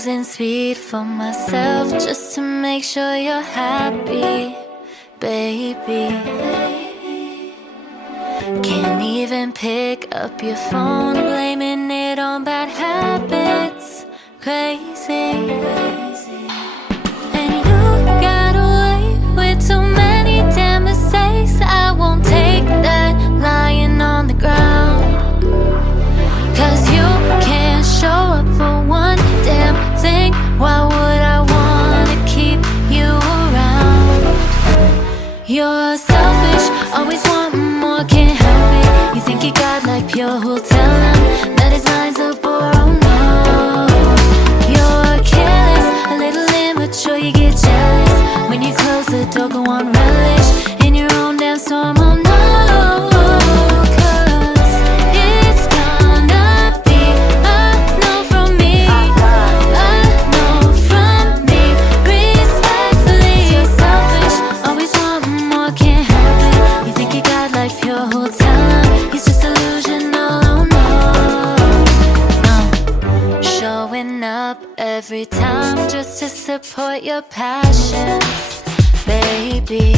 losing speed for myself just to make sure you're happy, baby. Can't even pick up your phone, blaming it on bad habits. Crazy. And you got away with too many damn mistakes. I won't take that lying on the ground, 'cause you can't show up for one damn thing. Why would I wanna keep you around? You're selfish, always wanting more, can't help it. You think you got like pure, who'll tell him that his mind's a bore? Oh no. You're careless, a little immature, you get jealous when you close the door, go on relish in your own damn storm. Oh no. Every time just to support your passions, baby.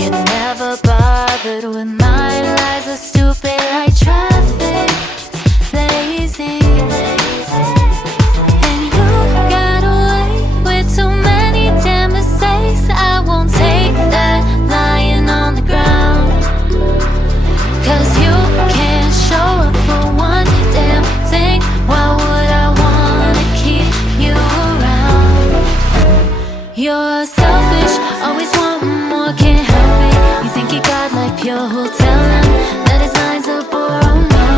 You never bothered with mine. Lies are stupid like traffic, lazy. And you got away with too many damn mistakes. I won't take that lying on the ground, 'cause you can't show up for one damn thing. Why would I wanna keep you around? You're selfish, always wanting more, can't help it. You think you got like pure, who'll tell him that his mind's a bore? Oh no.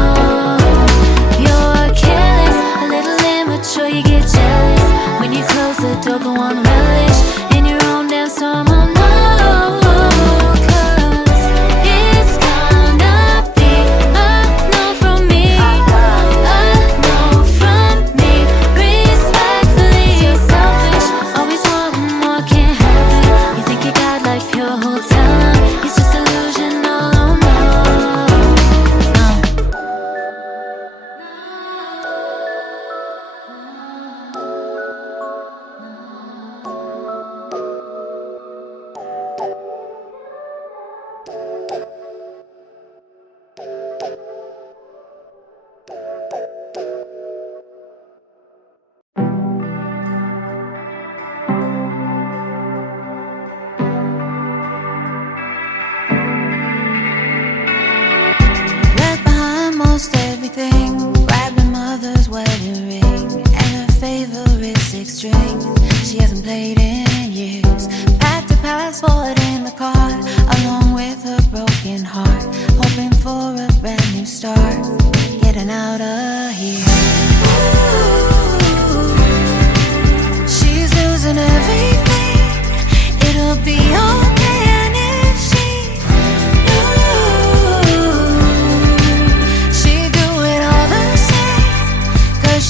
You're careless, a little immature, you get jealous when you close the door, go on relish in your own damn storm. Oh no. Grabbed her mother's wedding ring and her favorite six string she hasn't played in years. Packed her passport in the car along with her broken heart, hoping for a brand new start, getting out of here. Ooh, she's losing everything. It'll be okay, and if she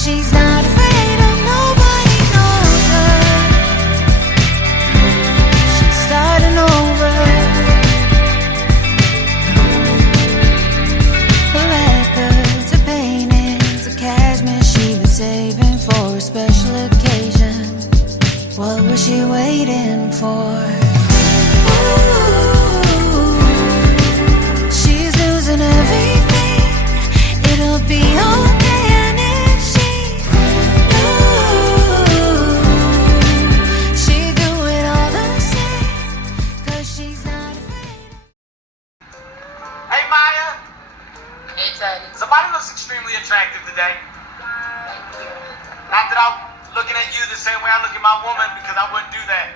she's not afraid of nobody knows her. She's starting over. Her records, her paintings, her cashmere she'd been saving for a special occasion. What was she waiting for? Ooh, she's losing everything. It'll be okay. Somebody looks extremely attractive today. Not that I'm looking at you the same way I look at my woman, because I wouldn't do that.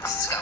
Let's go.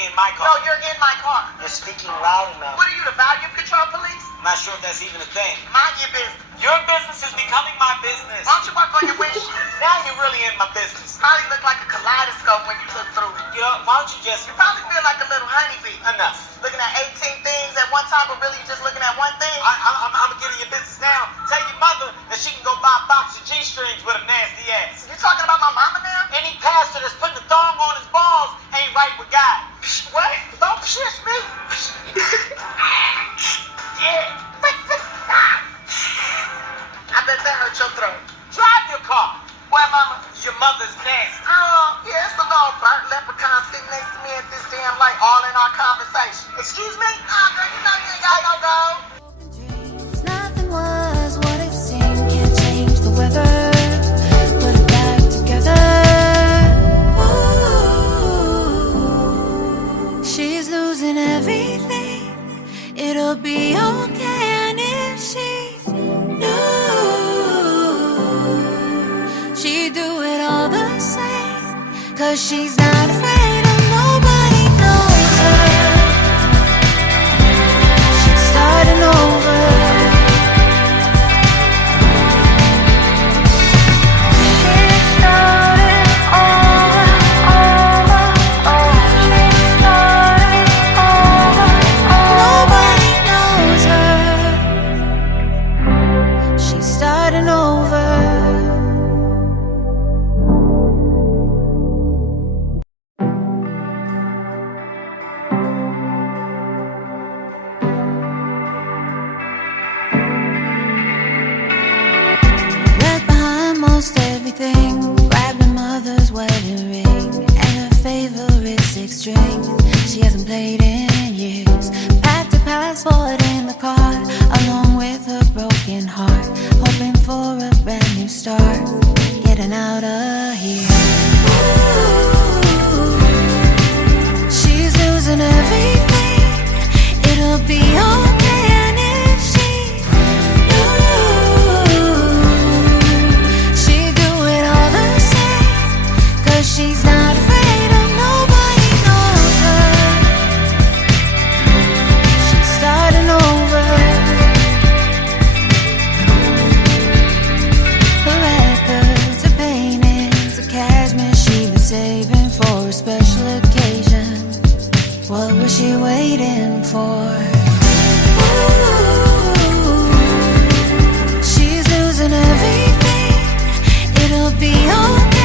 finally in my car. No, you're in my car. You're speaking loud enough. What are you, the volume control police? I'm not sure if that's even a thing. Mind your business. Your business is becoming my business. Why don't you work on your windshield? Now you're really in my business. Probably look like a kaleidoscope when you look through it. You know, why don't you just... You probably feel like a little honeybee. Enough. Looking at 18 things at one time, but really you're just looking at one thing. I'm getting your business now. Tell your mother that she can go buy a box of G-strings with a nasty ass. You talking about my mama now? Any pastor that's putting a thong on his balls ain't right with God. What? Don't shush me. Yeah. I bet that hurt your throat. Drive your car. What, mama? Your mother's nasty. Girl, yeah, it's a little burnt leprechaun sitting next to me at this damn light, all in our conversation. Excuse me? Girl, you know you ain't got no go. Nothing was what it seemed. Can't change the weather. Put it back together. Ooh, she's losing everything. It'll be okay, and if she knew, she'd do it all the same. 'Cause she's not afraid of nobody knows her. She's starting over. Grabbed her mother's wedding ring and her favorite six string she hasn't played in years. Packed her passport in the car along with her broken heart, hoping for a brand new start, getting out of here. Ooh, she's losing everything. It'll be okay, and if she she's not afraid of nobody knows her. She's starting over. Her records, her paintings, a cashmere she'd been saving for a special occasion. What was she waiting for? Ooh, she's losing everything. It'll be okay.